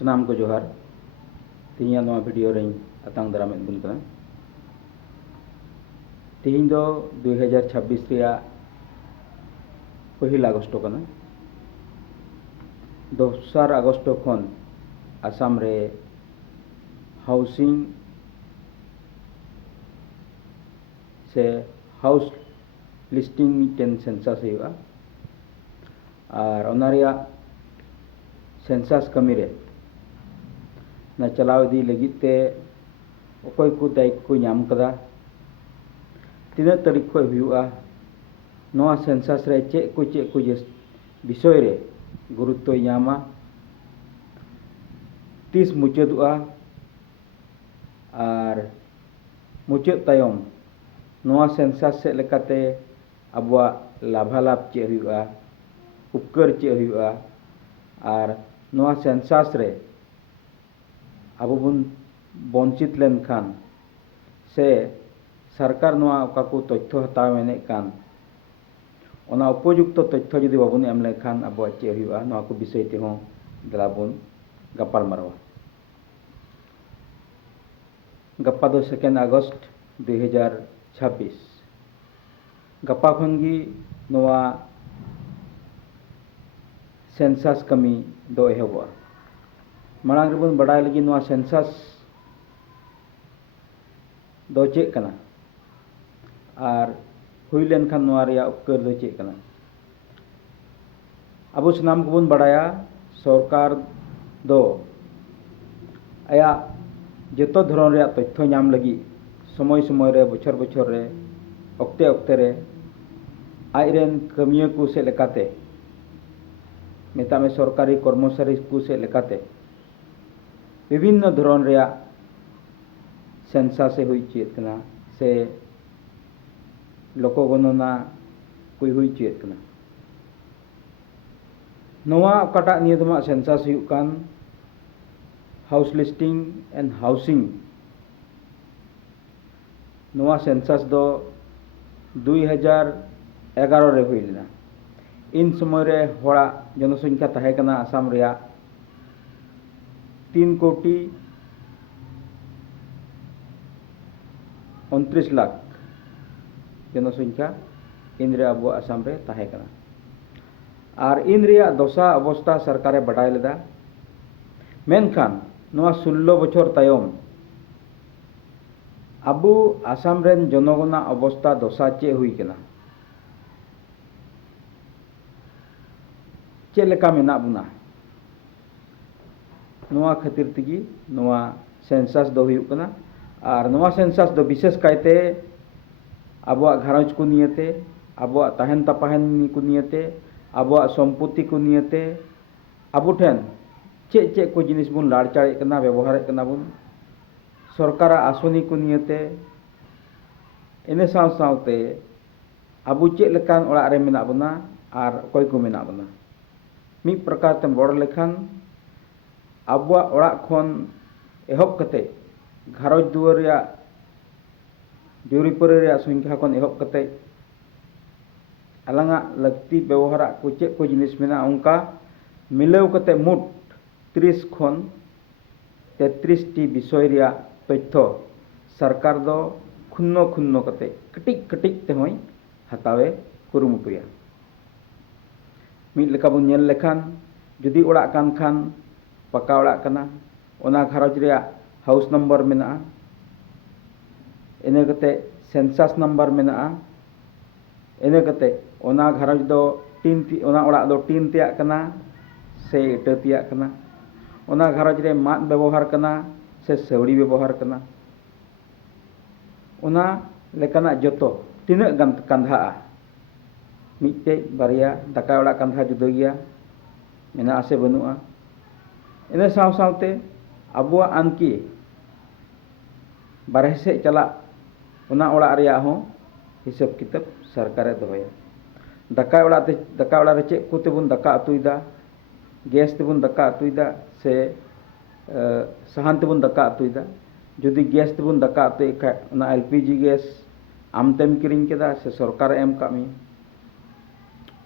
सनाम को जोहार तीन नवा वीडियो रे अतांग दाराम बन कना तीन दो 2026 रिया पहिल अगस्त कना दोसर अगस्त खन आसाम रे हाउसिंग से हाउस लिस्टिंग मिटेन सेंसास हुआ और ओनारिया सेंसास कमी रे ना चलाव दी लगिते अकोय को दायित्व को नाम कदा तीना तारीख को हुआ नवा सेंसास रे चेक को विषय रे गुरुत्व नामा 30 मुचादुआ और मुचाद तायम नवा सेंसास से लेकाते अबवा लाभालाभ चे हुआ उपकर चे हुआ और नवा सेंसास रे अब बन वंचित लेन खान से सरकार नवा ओका को तथ्य हताव मेने कान ओना उपयुक्त तथ्य जदि बाबन एम लेखान अब चे हुआ नवा को विषय ते हों दलाबन गपाल मारवा गप्पा दो 2 अगस्त 2026 गप्पा खनगी नवा सेंसास कमी दो एहबा मांग रेबन बड़ाई लगी नवा सेंसास दो चेक कना और हुई लेन खान नवा रिया उपकर दो चेक कना अब सनाम को बन बड़ाया सरकार दो आया जतो धरण रे तथ्य नाम लगी समय समय रे बछर बछर रे अक्ते अक्ते रे आइरेन कमिया को से लेकाते मेता में सरकारी कर्मचारी को से लेकाते विभिन्न धरण रे सेंसास हुई चेत कना से लोकगणना कोई हुई चेत कना नवा अकाटा नियदमा सेंसास हुई कान हाउस लिस्टिंग एंड हाउसिंग नवा सेंसास दो 2011 रे हुई लेना इन समय रे होड़ा जनसंख्या तहे कना आसाम रे 3 कोटी 29 लाख जनसंख्या इन रे अब आसाम रे तहे कना और इन रे दशा अवस्था सरकारे बढ़ाई लेदा मेनखान नवा 16 बछर तायम अबु आसाम रेन जनगणना अवस्था दशा चे हुई कना चे लेका मेना बुना नवा खातिर तिगी नवा सेंसास दो हुई कना और नवा सेंसास दो विशेष कायते अबुआ घारंज को नियते अबुआ तहन तपहन को नियते अबुआ संपत्ति को नियते अबु ठेन चे चे को जिनिस बुन लाड़चाड़े कना व्यवहार कना बुन सरकार आसनी को नियते इने साव सावते अबु चे लेकान ओड़ा रे मेना बना और कोई को मेना बना मी प्रकार ते बड़ लेखान अबुआ ओड़ा खन एहब कते घारंज दुआर रे जुरीपुर रे संख्या खन एहब कते अलंगा लगती व्यवहार को चे को जिनिस मेना उनका मिलाव कते मुठ 30 खन 33 टी विषय रे तथ्य सरकार दो खुन्नो खुन्नो कते कटिक कटिक ते होय हतावे कुरुमुटुया मिल लेका बन नेल लेखान जुदी ओड़ा कान खान पक्का ओड़ा कना ओना घारंज रे हाउस नंबर मेना इने कते सेंसास नंबर मेना इने कते ओना घारंज दो टीन ओना ओड़ा दो टीन तिया कना से इटा तिया कना ओना घारंज रे मात व्यवहार कना से सवड़ी व्यवहार कना ओना लेकाना जतो तीना गान कंधा मिटे बारिया दाका ओड़ा कंधा जुदा गया मेना आसे बनुआ इने साव सावते अबुआ आनकी बारहे से चला ओना ओड़ा रिया हो हिसाब किताब सरकारे दोया दाका ओड़ा रे चेक कोते बुन दाका अतुइदा गैस तेबुन दाका अतुइदा से साहान तेबुन दाका अतुइदा जुदी गैस तेबुन दाका अतुइ खा ओना एलपीजी गैस आमतेम किरिंग केदा से सरकार एम कामी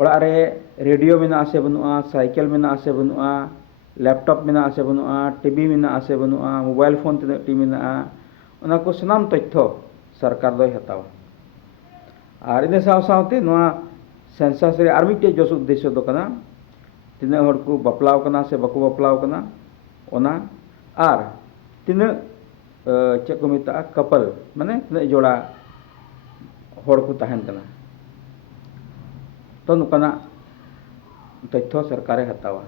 ओड़ा रे रेडियो मेना आसे बनुआ साइकेल मेना आसे बनुआ लैपटॉप मेना से बनुआ टीवी मेना से बनुआ मोबाइल फोन तीना टी मेना ओना को सनाम तथ्य सरकार दो हतावा और इन सावते सेंसास रे आर मिटे जोस उद्देश्य दो कना तीना हर को बपलाव कना से बको बपलाव कना ओना आर तीना चेक को मिता कपल माने तीना जोड़ा हर को तहन कना तो नुकाना तथ्य सरकारे हतावा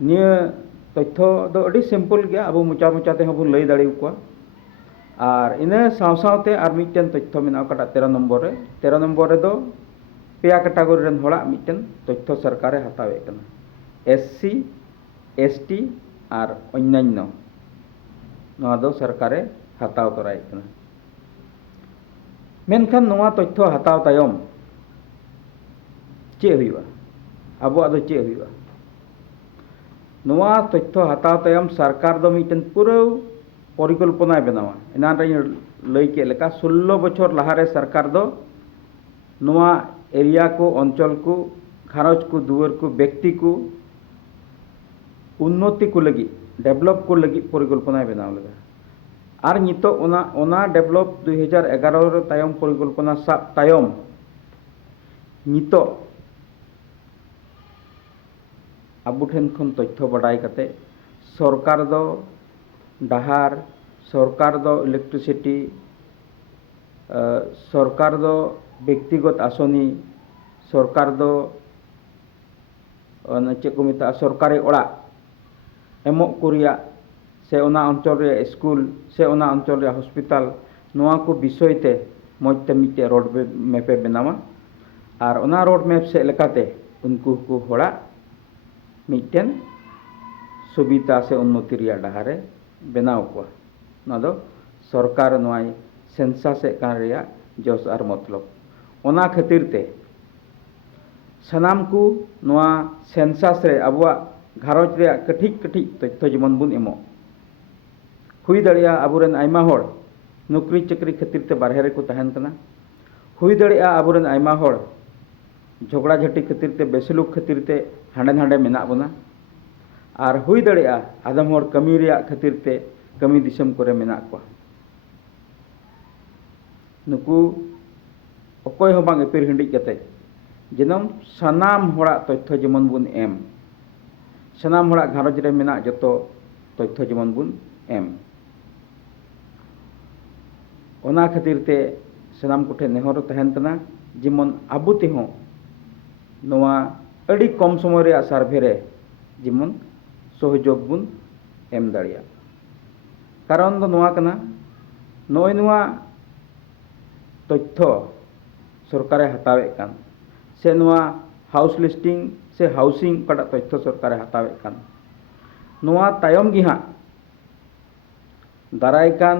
निया तथ्य दो अड़ी सिंपल गया अब मुचा मुचाते हबुन लई दाड़ी को और इन सावते और मिटन तथ्य मेना कटा 13 नंबर रे दो पेया कैटेगरी रेन होड़ा मिटन तथ्य सरकारे हतावे कना एससी एसटी और अन्यान्य नवा दो सरकारे हताव तराय कना मेनखान नवा तथ्य हताव तायम चे हुआ अब दो चे हुआ नवा तथ्य हताव तायम सरकार दो मिटन पूरा परिकल्पना बनावा एनान रे लई के लेका 16 बछर लहारे सरकार दो नवा एरिया को अंचल को घारज को दुआर को व्यक्ति को उन्नति को लगी डेवलप को लगी परिकल्पना बनाव लगा और नितो ओना डेवलप 2011 तायम परिकल्पना साब तायम नितो आबु ठेन खन तथ्य बडाय कते सरकार दो डहार सरकार दो इलेक्ट्रिसिटी सरकार दो व्यक्तिगत आसनी सरकार दो चे को मिता सरकारी ओड़ा एमो कुरिया से ओना अंचल रे स्कूल से ओना अंचल रे हॉस्पिटल नोआ को विषय ते मजते मिटे रोड मैपे बनावा और ओना रोड मैप से लेकाते उनको को होड़ा मिटन सुविधा से उन्नति रिया डहारे बनाव को ना दो सरकार नोआई सेंसास कान रिया जोस और मतलब ओना खातिर ते सनाम को नोआ सेंसास रे अबुआ घारज रे कठिक कठिक तथ्य जेमन बुन एमो हुई दड़िया अबुरेन आयमा होड़ नौकरी चाकरी खातिर ते बारहे रे को तहन कना हुई दड़िया अबुरेन आयमा होड़ झगड़ा झटी खातिर ते बेसलुक खातिर ते हांडे हांडे मेना बना और हुई दड़िया आदम होड़ कमी रिया खातिर ते कमी दिसम करे मेना को नुकु अकोय हो बांग एपिर हिंडी कते जनम सनाम होड़ा तथ्य जेमन बुन एम सनाम होड़ा घारज रे मेना जतो तथ्य जेमन बुन एम ओना खातिर ते सनाम कोठे नेहर तहन कना जेमन आबु ते हो नोआ अड़ी कम समय रे सर्वे रे जेमन सहयोग बुन एम दाड़िया कारण दो नोआ कना नोय नोआ तथ्य सरकारे हतावे कान से नोआ हाउस लिस्टिंग से हाउसिंग कड़ा तथ्य सरकारे हतावे कान नोआ तायम गी हां दाराय कान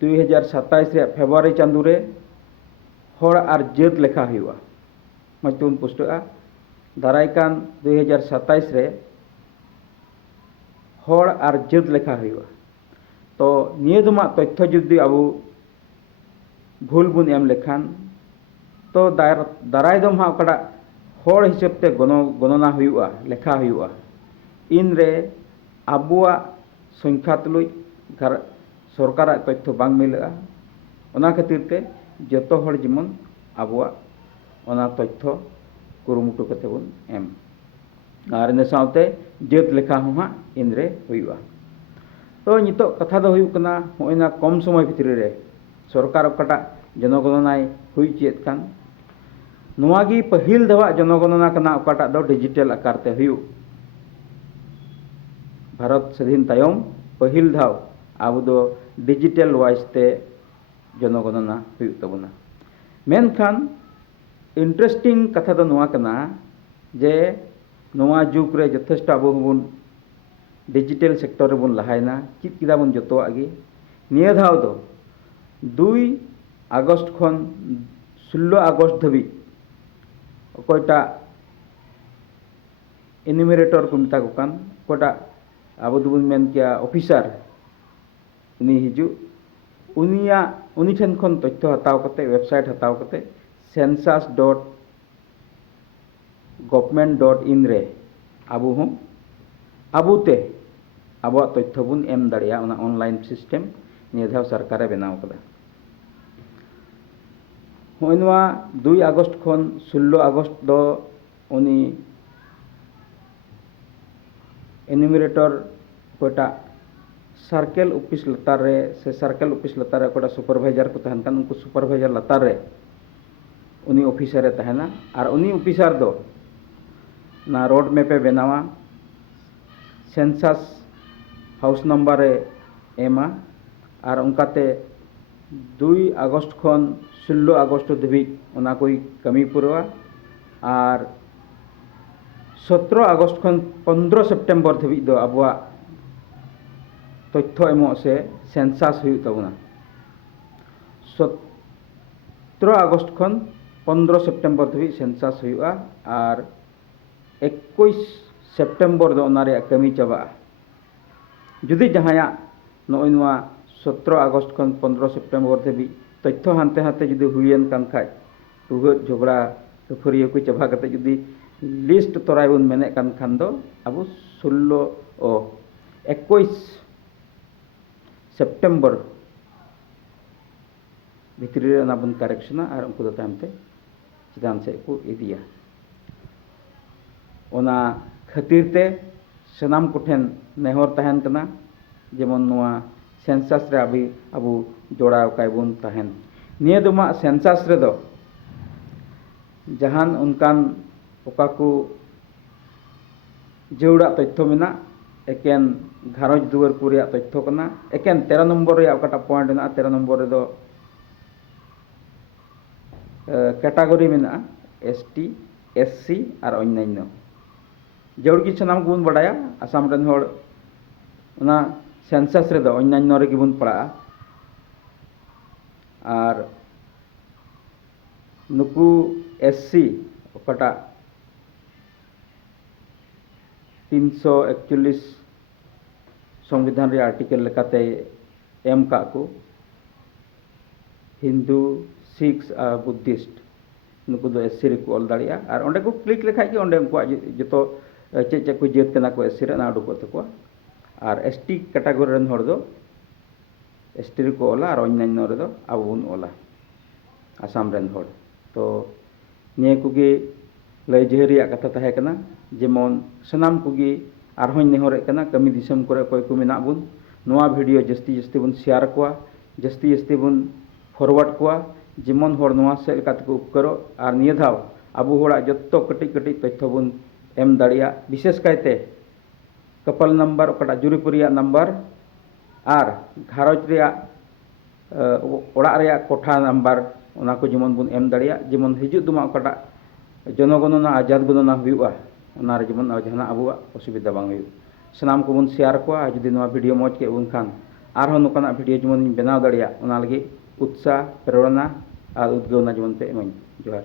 2027 रे फेब्रुआरी चांदो रे होड़ और जात लेखा हुआ मजतून पुष्टा दाराय कान 2027 रे होड़ और जात लेखा हुआ तो निये दमा तथ्य जुदी अब भूल बुन एम लेखान तो दाराय दम हाँ कड़ा होड़ हिसाब ते गणना हुआ लेखा हुआ इन रे आबुआ संख्या तुलुई घर सरकार तथ्य बांग मिलगा ओना खातिर ते जतो होड़ जेमन आबुआ ओना तथ्य कुरुमुटु कते बन एम और इन सावते जात लेखा हाँ इन रे हुआ तो नितो कथा दो हुई कना होइना कम समय भितर रे सरकार कटा जनगणनाय हुई चेत कान नोआगी पहिल दवा जनगणना कना अकाटा दो डिजिटल आकार ते हुई भारत स्वाधीन तायम पहिल धाव अब दो डिजिटल वाइज ते जनगणना हुई तबना मेनखान इंटरेस्टिंग कथा दो नोआ कना जे नोआ जुग रे यथेष्ट अब बन डिजिटल सेक्टर रे बन लहायना चित किदा बन जतो आगे निया धाव दो 2 আগস্ট खन 16 আগস্ট धबी अकोटा एनिमिरेटर को मिता को कान कोटा अब दुबुन मेन किया ऑफिसर उनी हिजु उनिया उनी ठेन खन तथ्य हताव कते वेबसाइट हताव कते census.government.in रे ᱟᱵᱚ ᱦᱚᱸ ᱟᱵᱚᱛᱮ ᱟᱵᱚᱣᱟᱜ ᱛᱚᱛᱛᱷᱚ ᱵᱚᱱ ᱮᱢ ᱫᱟᱲᱮᱭᱟᱜᱼᱟ ᱚᱱᱟ ᱚᱱᱞᱟᱭᱤᱱ ᱥᱤᱥᱴᱮᱢ ᱱᱤᱭᱟᱹ ᱫᱷᱟᱣ ᱥᱚᱨᱠᱟᱨᱮ ᱵᱮᱱᱟᱣ ᱠᱟᱫᱟ ᱦᱚᱸᱜᱼᱚᱭ ᱱᱚᱣᱟ 2 আগস্ট ᱠᱷᱚᱱ 16 আগস্ট ᱫᱚ उनी एनिमिरेटर कोटा सर्कल ऑफिस लतार रे से सर्कल ऑफिस लतार रे कोटा सुपरवाइजर को तहन कान उनको सुपरवाइजर लतार रे उनी ऑफिसर रे तहना और उनी ऑफिसर दो ना रोड मैप ए बनावा सेंसस हाउस नंबर रे एमा और उनकाते 2 আগস্ট खन 16 আগস্ট धबी उना कोई कमी पुरवा और 17 আগস্ট खन 15 सेप्टेम्बर धबी दो अबुआ तथ्य एमो से सेंसस हुई तबना 17 আগস্ট खन 15 सेप्टेम्बर धबी सेंसस हुआ और 21 सेप्टेम्बर दो उना रे कमी चाबा जुदी जहाया नोय नोआ 17 আগস্ট खन 15 सेप्टेम्बर धबी तथ्य हानते हानते जुदी हुईन कान खाय टुगत झगड़ा खफरिया को चाबा कते जुदी लिस्ट तोराय बन मेने कान खान दो अब 21 सेप्टेम्बर भितरी रे ना बन करेक्शन और उनको दो तामते चिदान से को इदिया ओना खातिर ते सनाम कोठेन नेहर तहन कना जेमन नोआ सेंसस रे अभी अबु जोड़ाव काय बन तहन निये दुमा सेंसस रे दो जहान उनकान ओका को जेउड़ा तथ्य मेना एकेन घारज दुआर को रिया तथ्य कना एकेन 13 नंबर रे ओकाटा पॉइंट ना 13 नंबर रे दो कैटेगरी मेना एसटी एससी और अन्यान्य जेउड़ की सनाम को बन बड़ाया आसाम रन होड़ उना सेंसस रे दो अन्यान्य रे बन पड़ा और नुकु एससी ओकाटा 341 संविधान रे आर्टिकल लेकाते एम का को हिंदू सिक्स और बुद्धिस्ट नुकु दो एससी रे को ऑल दाड़िया और ओंडे को क्लिक लेखाय कि ओंडे उनको जतो चे को जेत कना को एससी रे ना उडुको तको और एसटी कैटेगरी रन हर दो एसटी रे को ओला और अन्यान्य रे दो आबो बन ओला आसाम रन हर तो निये कुगी लय जेहरिया कथा तहे कना जेमन सनाम कुगी आरहों नेहरे कना कमी दिसम करे कोई को मेना बुन नोआ वीडियो जस्ती जस्ती बुन शेयर कोआ जस्ती जस्ती बुन फॉरवर्ड कोआ जेमन होर नोआ सेल कात को उपकरो और निये धाव अबु होड़ा जत्तो कटी कटी तथ्य बुन एम दाड़िया विशेष कायते कपल नंबर ओकटा जुरीपुरिया नंबर और घारज रिया ओड़ा रिया कोठा नंबर ओना को जेमन बुन एम दाड़िया जेमन हिजु दुमा ओकटा जनगणना आजाद गणना हुआ ओना रे जेमन जहाना अबुआ असुविधा बांग हुई सनाम को बन शेयर कोआ जुदी नोआ वीडियो मौज के उन खान आरहों नोकाना वीडियो जेमन बनाव दाड़िया ओना लगी उत्साह प्रेरणा और उद्गवना जेमन पे एमन जोहार।